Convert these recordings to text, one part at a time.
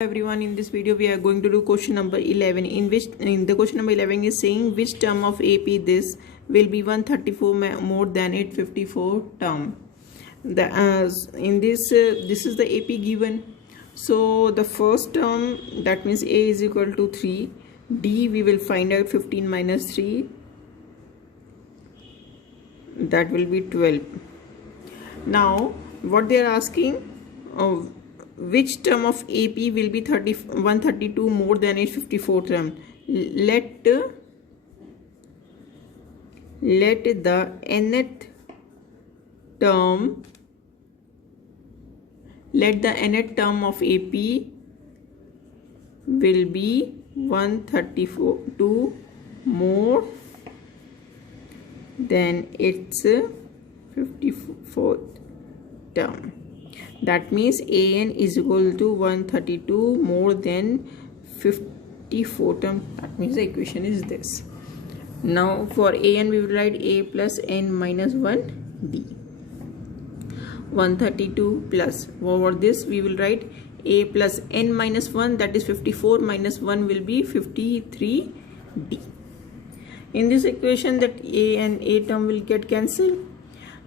Everyone, in this video we are going to do question number 11, in the question number 11 is saying which term of AP this will be 134 more than 854 term. This is the AP given. So the first term, that means A is equal to 3, D we will find out 15 minus 3, that will be 12. Now what they are asking, which term of AP will be 132 more than 854 term. Let the nth term of AP will be 132 more than its 54th term. That means AN is equal to 132 more than 54 term. That means the equation is this. Now for AN we will write A plus N minus 1 D. 132 plus, over this we will write A plus N minus 1, that is 54 minus 1 will be 53 D. In this equation that A and A term will get cancelled.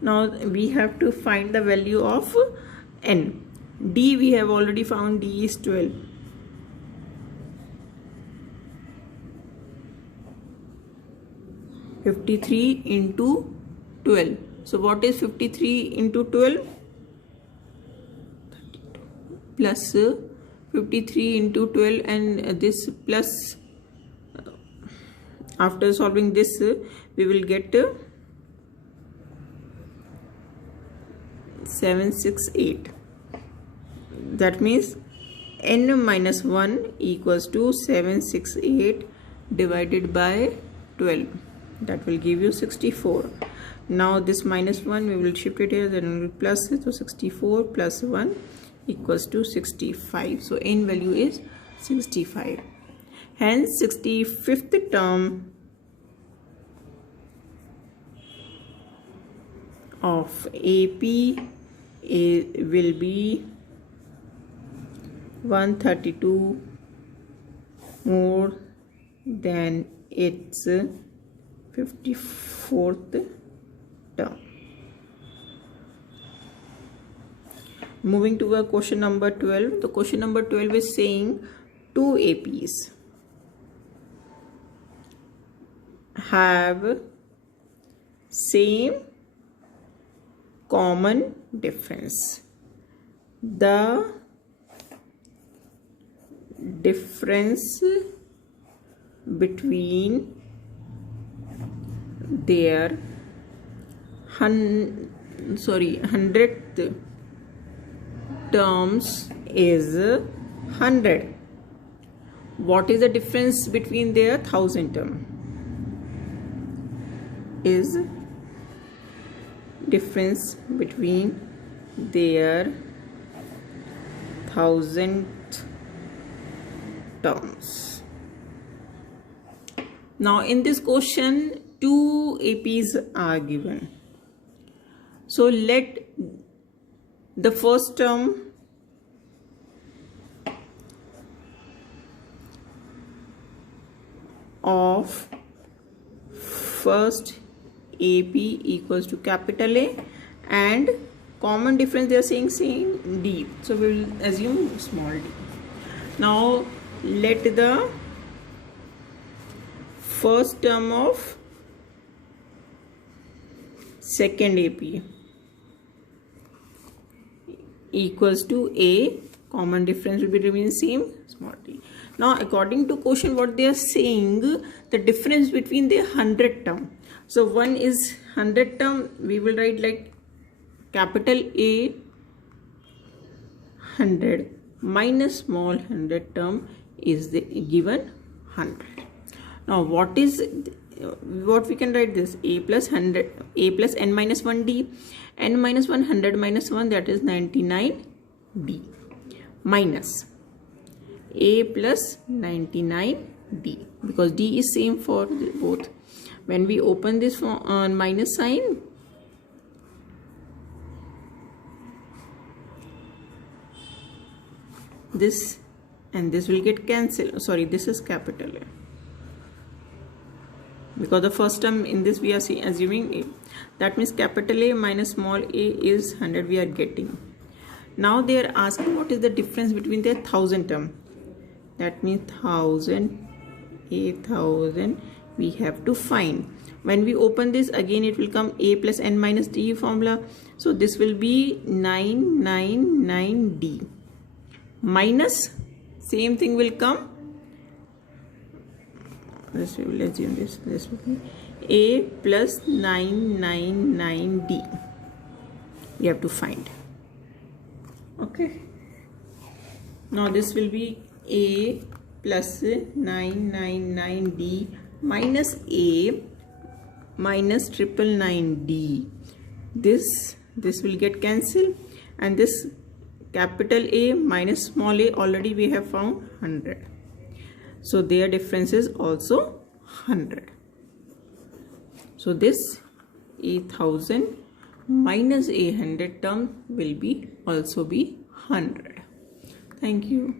Now we have to find the value of N. D we have already found, D is 12. (53) into 12. So what is 53 into 12? 32. Plus 53 into 12, and this plus, after solving this we will get 768. That means N minus 1 equals to 768 divided by 12. That will give you 64. Now this minus 1 we will shift it here, then we will plus it. So 64 plus 1 equals to 65. So N value is 65. Hence 65th term of AP will be 132 more than its 54th term. Moving to question number 12. The question number 12 is saying two APs have same common difference. The difference between their 100th terms is 100. What is the difference between their 1000th term? Is difference between their 1000th terms. Now in this question two APs are given. So let the first term of first AP equals to capital A, and common difference they are saying D. So we will assume small d. Now let the first term of second AP equals to A, common difference will be remain same, small d. Now according to question what they are saying, the difference between the 100 term. So one is 100 term, we will write like capital A 100 minus small 100 term is the given 100. Now what we can write this? A plus 100, A plus N minus 1 D, N minus 100 minus 1, that is 99 D, minus A plus 99 D, because D is same for both. When we open this minus sign, this and this will get cancelled. Sorry, this is capital A, because the first term in this we are assuming A. That means capital A minus small a is 100 we are getting. Now they are asking what is the difference between their 1000 term. That means 1000, 1000 we have to find. When we open this again, it will come a plus n minus d formula. So this will be 999d minus, same thing will come. This we will assume this will be a plus 999d. We have to find. Okay. Now this will be a plus 999d minus a minus 999d. This will get cancelled, and this capital A minus small a already we have found 100. So their difference is also 100. So this a 1000 minus a 100 term will be also be 100. Thank you.